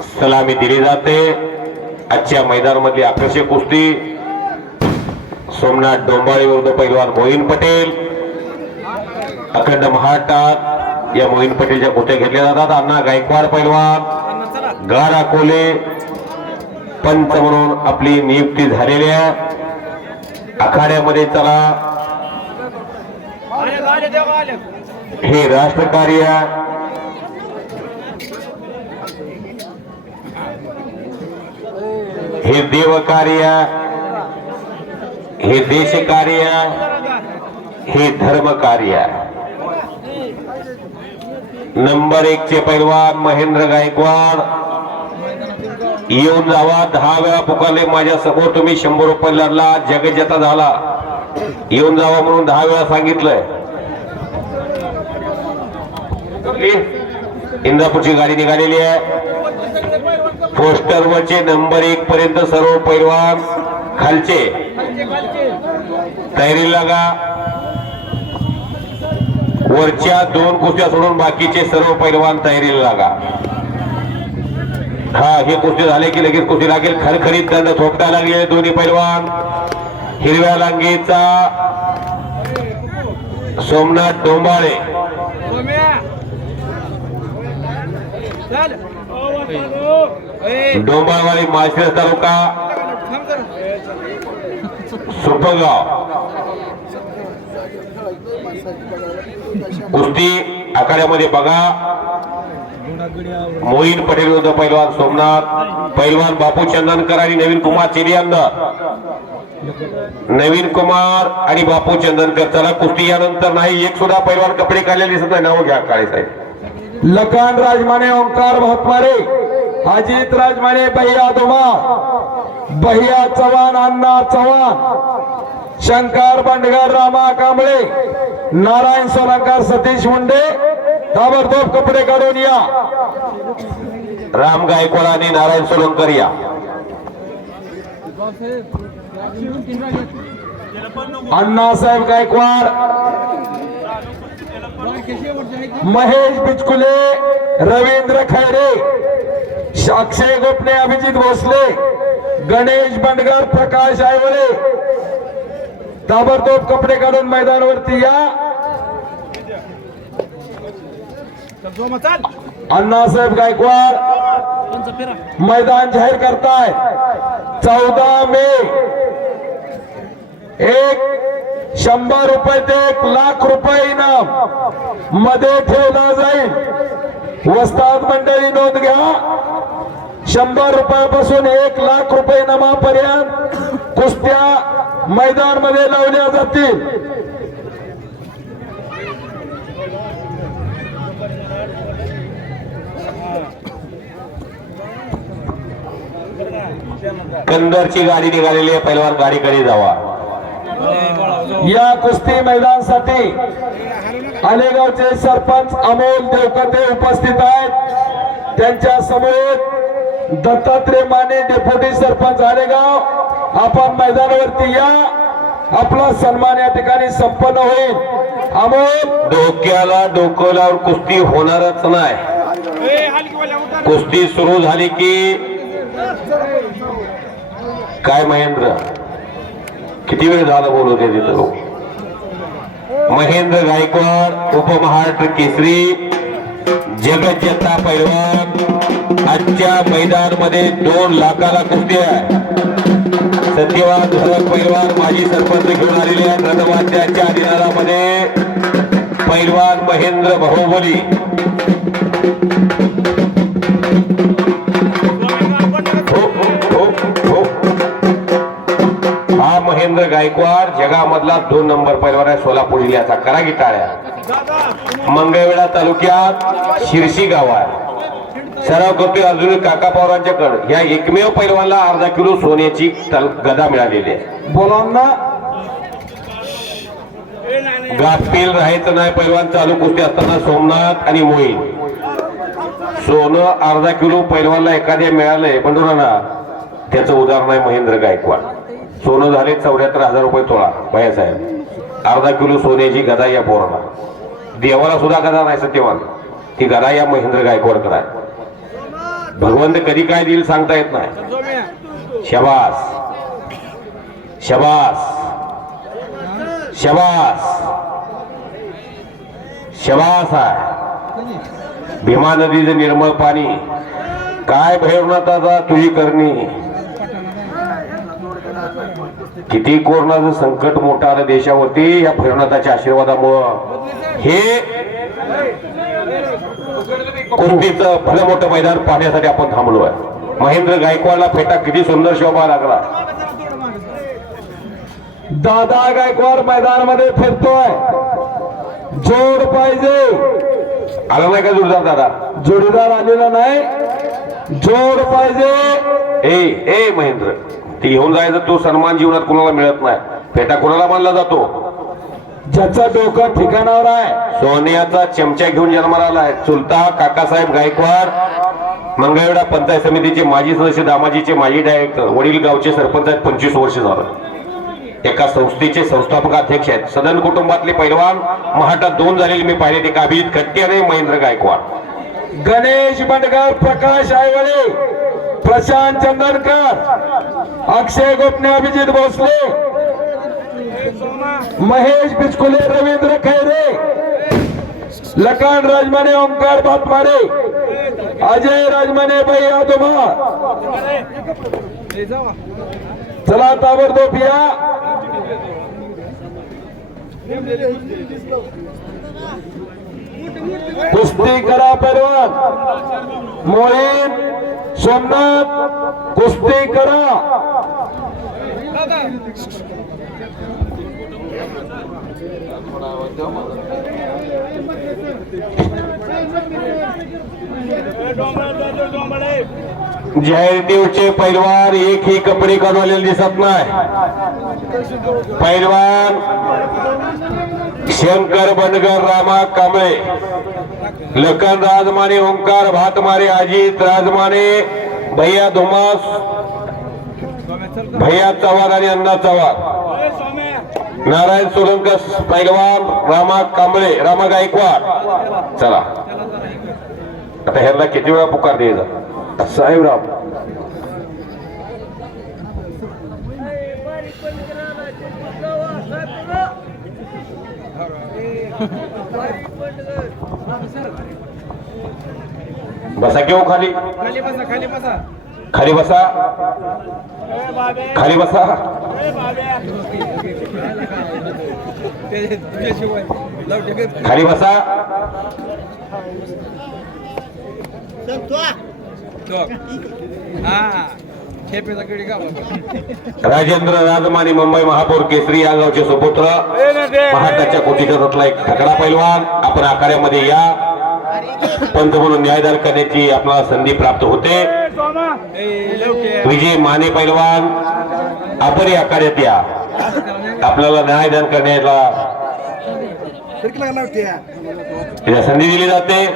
सलामी दिली जाते. आजच्या मैदानामधली आकर्षक कुस्ती. सोमनाथ डोंबाळे विरुद्ध पैलवान मोहीन पटेल. अखंड महाटात या मोहीन पटेलच्या कुस्त्या घेतल्या जातात? अण्णा गायकवाड पैलवान. गार अकोले पंच म्हणून आपली नियुक्ती झालेली आहे. आखाड्यामध्ये चला. हे राष्ट्रकार्य. हे देवकार्य हे देशकार्य हे धर्मकार्य. नंबर एक चे पैलवान महेंद्र गायकवाड. येऊन जावा दहा वेळा पुकारले माझ्यासमोर तुम्ही शंभर रुपये लढला जगजता झाला. येऊन जावा म्हणून दहा वेळा सांगितलंय. इंदापूरची गाडी निघालेली आहे. पोस्टर वरचे नंबर एक पर्यंत सर्व पैलवान खालचे. तयारी लागा. वरच्या दोन कुस्त्या सोडून बाकीचे सर्व पैलवान तयारीला लागा. हा हे कुस्ती झाले की लगेच कुस्ती लागेल. खरखरीत दंड थोपटा लागले दोन्ही पैलवान. हिरव्या लांगेचा सोमनाथ डोंबाळे. डोंबाळवाडी माळशिरस तालुका सुपगाव कुस्ती आखाड्यामध्ये बघा. मोहीन पटेल विरुद्ध पैलवान सोमनाथ. पैलवान बापू चंदनकर आणि नवीन कुमार चिरियांदर नवीन कुमार आणि बापू चंदनकर. चला कुस्ती यानंतर नाही एक सुद्धा पैलवान कपडे काढलेले दिसत नाही. नाव घ्या काळे साहेब. लकान राजमाने ओंकार भातमारे. अजित राजमाने भैया दुमा भैया चव्हाण अण्णा चव्हाण. शंकर बंडगर रामा कांबळे. नारायण सोलंकर सतीश मुंडे. ताबडतोब कपडे काढून या. राम गायकवाड आणि नारायण सोलंकर या. अण्णासाहेब गायकवाड. महेश बिचकुले रवींद्र खैरे. अक्षय गोपने अभिजित भोसले गणेश बंडगर प्रकाश आयवले. ताबडतोब कपडे काढून मैदानावरती या. अण्णासाहेब गायकवाड मैदान जाहीर करताय. चौदा मे. एक शंभर रुपये ते एक लाख रुपये इनाम. मध्ये ठेवला जाईल. वस्ताद मंडळी नोंद घ्या. शंभर रुपयापासून एक लाख रुपये इनामापर्यंत कुस्त्या मैदानमध्ये लावल्या जातील. कंदरची गाडी निघालेली आहे पैलवान गाडीकडे जावा. या कुस्ती मैदानासाठी आलेगावचे सरपंच अमोल देवकते उपस्थित आहेत. त्यांच्यासमोर दत्तात्रय माने डेप्युटी सरपंच आलेगाव आपण मैदानावरती या. आपला सन्मान या ठिकाणी संपन्न होईल. अमोल. डोक्याला डोकं लावून कुस्ती होणारच नाही. कुस्ती सुरू झाली की काय महेंद्र? किती वेळ झाला बोलू दे तिथं लोक? महेंद्र गायकवाड उपमहाराष्ट्र केसरी जगज्जता पैलवान. आजच्या मैदानमध्ये दोन लाखाला कुस्ती आहे. सत्यवान धुरक पैलवान माजी सरपंच घेऊन आलेले आहेत. रथवाद्याच्या अधिनारामध्ये पैलवान महेंद्र बाहुबली. हो, हो, हो, हा महेंद्र गायकवाड जगामधला दोन नंबर पैलवान आहे. सोलापूर जिल्ह्याचा. करा गिटाळ्या टाळ्या मंगळवेढा तालुक्यात शिरशी गाव आहे. सराव करतोय अर्जुन काका पवारांच्याकडे. या एकमेव पैलवानला अर्धा किलो सोन्याची तल- गदा मिळालेली आहे. बोलांना गाफील राहायचं नाही पैलवान चालू कुस्ती असताना सोमनाथ आणि मोहीन सोनं अर्धा किलो पैलवानला एखाद्या मिळालंय बंधुराना त्याचं उदाहरण आहे महेंद्र गायकवाड. सोनं झाले चौऱ्याहत्तर हजार रुपये तोळा भैयासाहेब अर्धा किलो सोन्याची गदा या पोराला. देवाला सुद्धा गदा नाही सत्यवान. ती गदा या महेंद्र गायकवाडकडे आहे. भगवंत कधी काय देईल सांगता येत नाही. शबास. शबास. शबास. शबास आहे. भीमा नदीचं निर्मळ पाणी. काय भैरवनाथाचा तुझी करणी. किती कोरोनाचं संकट मोठं आलं देशावरती या भैरवनाथाच्या आशीर्वादामुळं. हे कुंडीचं भलं मोठं मैदान पाहण्यासाठी आपण थांबलोय. महेंद्र गायकवाडला फेटा किती सुंदर शोभा लागला. दादा गायकवाड मैदानामध्ये फिरतोय. जोड पाहिजे. आला नाही का जोरदार दादा? जोडीदार आलेला नाही. जोड पाहिजे. ए ए महेंद्र ते घेऊन जायचं तो सन्मान जीवनात कुणाला मिळत नाही. फेटा कुणाला मानला जातो? ज्याचं डोकं ठिकाणावर आहे. सोन्याचा चमचा घेऊन जन्माला आलाय चुलता काकासाहेब गायकवाड मंगळवेढा पंचायत समितीचे माजी सदस्य दामाजीचे माजी डायरेक्टर वडील गावचे सरपंच आहेत. पंचवीस वर्ष झालं. एका संस्थेचे संस्थापक अध्यक्ष आहेत. सदन कुटुंबातले पैलवान महाटात दोन झालेले मी पाहिले. ते का अभिजित खट्टे आणि महेंद्र गायकवाड. गणेश बंडकर प्रकाश आयवळे प्रशांत चंदनकर अक्षय गोपने अभिजित भोसले. महेश बिचकुले, रवींद्र खैरे लकान राजमाने, ओंकार भातमारे अजय राजमाने बाई आदोमा चला ताबडतोब या। कुस्ती करा पैलवान मोहीन सोमनाथ, कुस्ती करा। जयदेवचे पैलवान एकही कपडे काढवलेले दिसत नाही. पैलवान शंकर बनगर रामा कांबळे. लखन राजमाने ओंकार भातमारे अजित राजमाने भैया धुमास भैया चव्हाण आणि अण्णा चव्हाण. नारायण सोलंकर पैलवान रामा कांबळे रामा गायकवाड. चला. आता ह्यांना किती वेळा पुकार द्यायचा? साहेबराव. बसा घेऊ हो खाली. खाली बसा खाली बसा. खाली बसा. खाली बसा. खाली बसा. राजेंद्र राजमानी मुंबई महापौर केसरी या गावचे सुपुत्र. महाराष्ट्राच्या कोटीच्यातला एक ठकडा पैलवान. आपण आखाड्यामध्ये या. पंत म्हणून न्यायदान करण्याची आपल्याला संधी प्राप्त होते. विजय माने पैलवान आपण या आखाड्यात या. आपल्याला न्यायदान करण्याला तिला संधी दिली जाते.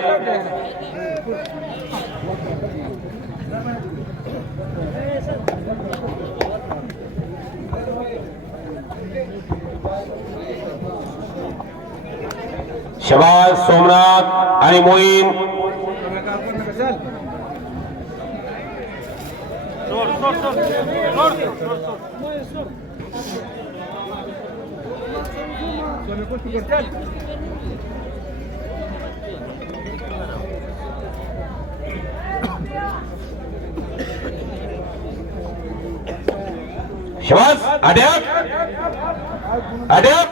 शबाज सोमनाथ आणि मोईन चल सोने कुस्ती कर, चल. शबाज अड्याप अड्याप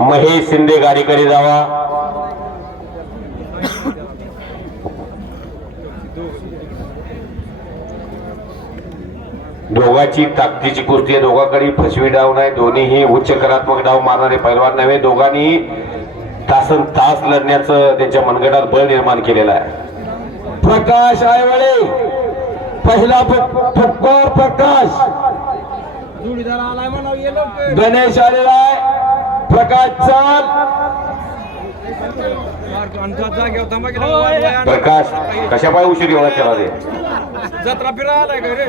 महेश शिंदे गाडीकडे जावा. दोघांची ताकदीची कुस्ती आहे. दोघांकडे फसवी डाव नाही. दोन्हीही उच्च करात्मक डाव मारणारे पैलवान नव्हे. दोघांनी तासन तास लढण्याचं त्यांच्या मनगटात बळ निर्माण केलेलं आहे. प्रकाश आयवळे पहिला फुटबॉल प्रकाश. गणेश आलेला आहे. प्रकाश चाल? प्रकाश कशा पाय उशीर एवढा केला रे जत्रा फिरा आलाय का रे.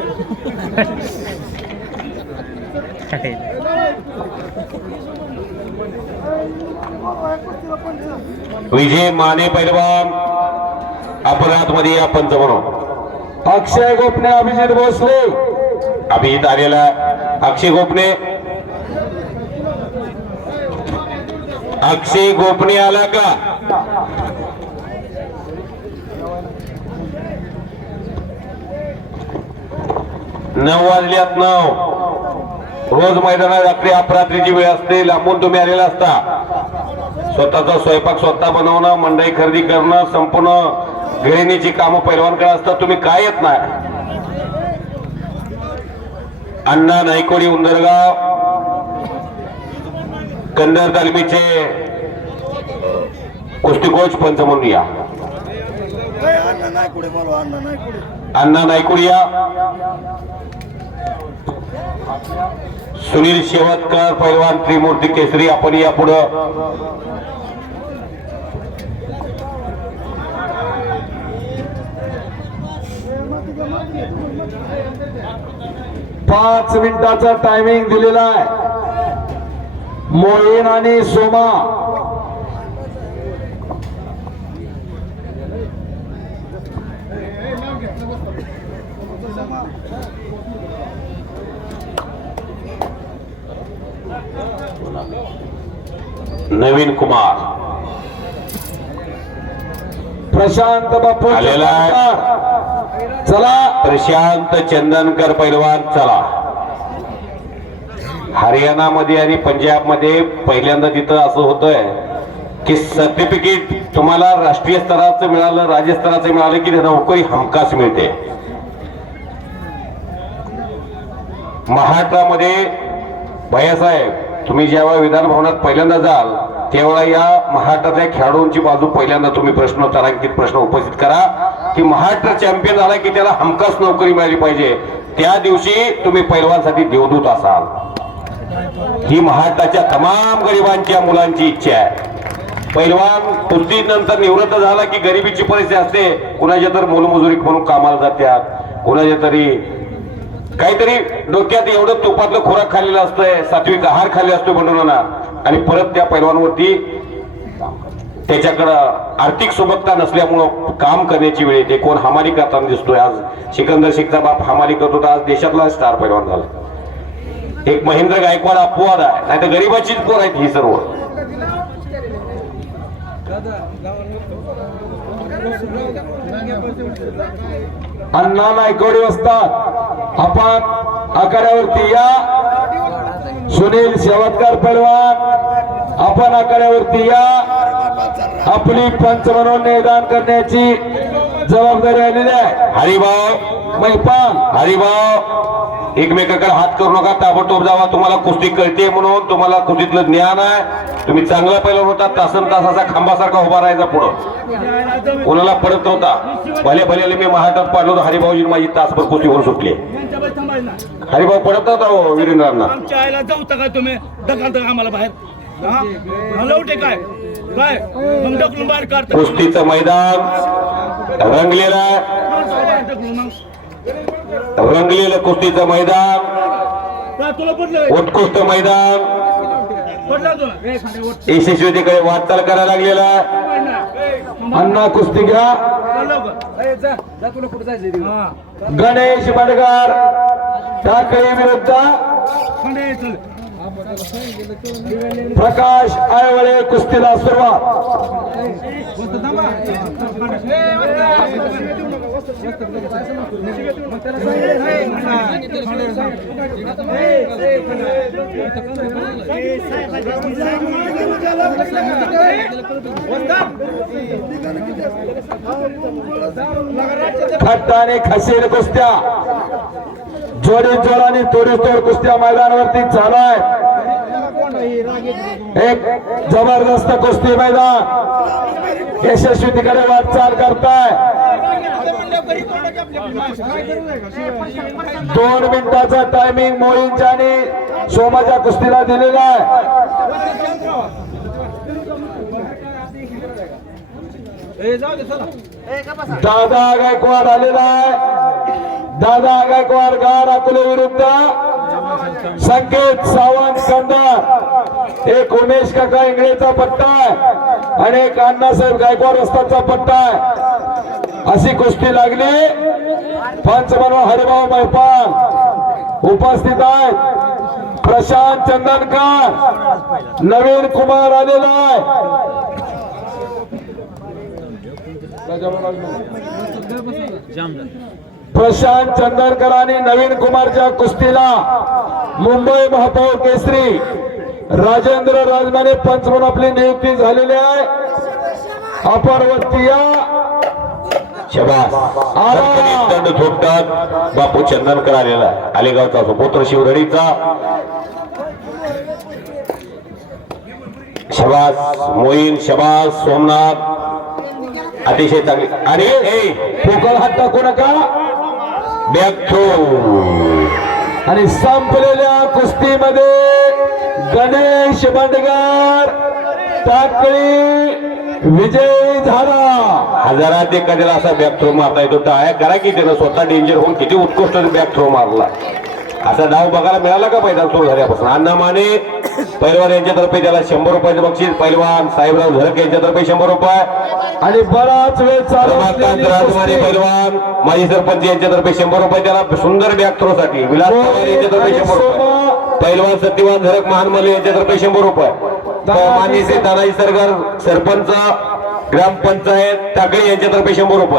विजय माने पैलवान. अपराधमध्ये या पंच म्हणून. अक्षय गोपने अभिजित भोसले. अभिजित आलेला. अक्षय गोपने अक्षय गोपने आला का? नऊ वाजल्यात नऊ. रोज मैदानात रात्री अपरात्रीची वेळ असते लांबून तुम्ही आलेला असता. स्वतःचा स्वयंपाक स्वतः बनवणं मंडई खरेदी करणं संपूर्ण गृहिणीची कामं पैलवानकडे असतात तुम्ही काय येत नाही? अण्णा नायकोडी उंदरगाव. कंदर तालमीचे कुस्ती कोच पंच म्हणून या. अण्णा नायकोडी या. सुनील शेवतकर पैलवान त्रिमूर्ती केसरी आपण या पुढं. पाच मिनिटाचा टायमिंग दिलेला आहे. मोहीन आणि सोमा. नवीन कुमार. प्रशांत बापू. आलेला आहे. चला. प्रशांत चंदनकर पैलवान चला. हरियाणामध्ये आणि पंजाबमध्ये पहिल्यांदा तिथं असं होतंय की सर्टिफिकेट तुम्हाला राष्ट्रीय स्तराचं मिळालं राज्य स्तराचं मिळालं की नोकरी हमखास मिळते. महाराष्ट्रामध्ये भैयासाहेब तुम्ही जेव्हा विधान भवनात पहिल्यांदा जाल तेव्हा या महाराष्ट्रातल्या खेळाडूंची बाजू पहिल्यांदा तुम्ही प्रश्न तारांकित प्रश्न उपस्थित करा की महाराष्ट्र चॅम्पियन झाला की त्याला हमखास नोकरी मिळाली पाहिजे. त्या दिवशी तुम्ही पैलवानसाठी देवदूत असाल. ही महाराष्ट्राच्या तमाम गरिबांच्या मुलांची इच्छा आहे. पैलवान कुस्ती नंतर निवृत्त झाला की गरिबीची परिस्थिती असते. कुणाच्या तर मोलमजुरी म्हणून कामाला जात्यात कुणाच्या तरी काहीतरी डोक्यात एवढं तुपातलं खोराक खाल्लेलं असतंय सात्विक आहार खाल्ले असतो म्हणून आणि परत त्या पैलवानवरती त्याच्याकडं आर्थिक सुबकता नसल्यामुळं काम करण्याची वेळ येते. कोण हमाली करताना दिसतोय. आज सिकंदर शेखचा बाप हमाली करत होता आज देशातला स्टार पैलवान झाला. एक महेंद्र गायकवाड अपवाद आहे नाही तर गरीबाचीच पोर आहेत ही सर्व. अण्णा नायकवडी असतात. आपण आखाड्यावरती या. सुनील शेवटकर पैलवान आपण आखाड्यावरती या. आपली पंच म्हणून निदान करण्याची जबाबदारी आलेली आहे. हरिभाव मैपाल हरिभाव एकमेकाकडे हात करू नका ताबडतोब जावा. तुम्हाला कुस्ती कळते म्हणून तुम्हाला कुस्तीतलं ज्ञान आहे. तुम्ही चांगला पहिला होता तासन तासाचा खांबासारखा उभा राहायचा पुढं. कोणाला पडत नव्हता. भले भले मी महाराष्ट्रात पाडलो तर हरिभाऊजी माझी तासभर कुस्ती होऊन सुटली. हरिभाऊ पडत नव्हता हो वीरेंद्रांना. कुस्तीचं मैदान रंगलेलं आहे. रंगलेलं कुस्तीचं मैदान. उत्कृष्ट मैदान. तुला? यशस्वीतेकडे वाटचाल करायला लागलेला अण्णा कुस्ती घ्या. गणेश बडगार टाकळी विरुद्ध. प्रकाश आयवळे कुस्तीला सुरुवात. खट्टाने आणि कुस्त्या. जोडी जोडाने तोडीस तोड कुस्त्या मैदानावरती चालू आहे एक जबरदस्त कुस्ती मैदान. यशस्वीतीकडे वाटचाल करताय. दोन मिनिटाचा टायमिंग मोहींच्या आणि सोमाच्या कुस्तीला दिलेला आहे. दादा गायकवाड आलेला आहे. दादा गायकवाड गाड अकोले विरुद्ध. संकेत सावंत कंदार एक उमेश काका इंगळेचा पट्टा आहे. आणि एक अण्णासाहेब गायकवाड रस्ताचा पट्टा आहे. अशी कुस्ती लागली. पंच म्हणून हरिभाऊ मैपाल उपस्थित आहेत. प्रशांत चंदनकर नवीन कुमार आलेला आहे. प्रशांत चंदनकर आणि नवीन कुमारच्या कुस्तीला मुंबई महापौर केसरी. राजेंद्र राजमाने पंच म्हणून आपली नियुक्ती झालेली आहे. दंड थोपटात बापू चंदनकर आलेला आहे. आलेगावचा सुपुत्र शिवरडीचा शबास. मोईन शबास. सोमनाथ. अतिशय चांगली. आणि पोकळ हात टाकू नका. बॅक थ्रो आणि संपलेल्या कुस्तीमध्ये गणेश बंडगार टाकळी विजय झाला. हजारात एखाद्याला असा बॅक थ्रो मारता येतो. टाळ्या करा की त्यानं स्वतः डेंजर होऊन किती उत्कृष्ट बॅक थ्रो मारला. असा डाव बघायला मिळाला का पहिला सुरू झाल्यापासून? अण्णा माने पैलवान यांच्यातर्फे त्याला शंभर रुपयाचं बक्षीस. पैलवान साहेबराव झरक यांच्यातर्फे शंभर रुपये. आणि बराच वेळ राजमाने. पैलवान माजी सरपंच यांच्यातर्फे शंभर रुपये त्याला सुंदर बॅक थ्रो साठी. विलास पवार यांच्यातर्फे शंभर रुपये. पैलवान सत्यवान झरक महानमले यांच्यातर्फे शंभर रुपये. मान्य श्री तानाजी सरकार सरपंच ग्रामपंचायत टाकळी यांच्यातर्फे शंभर रुपये.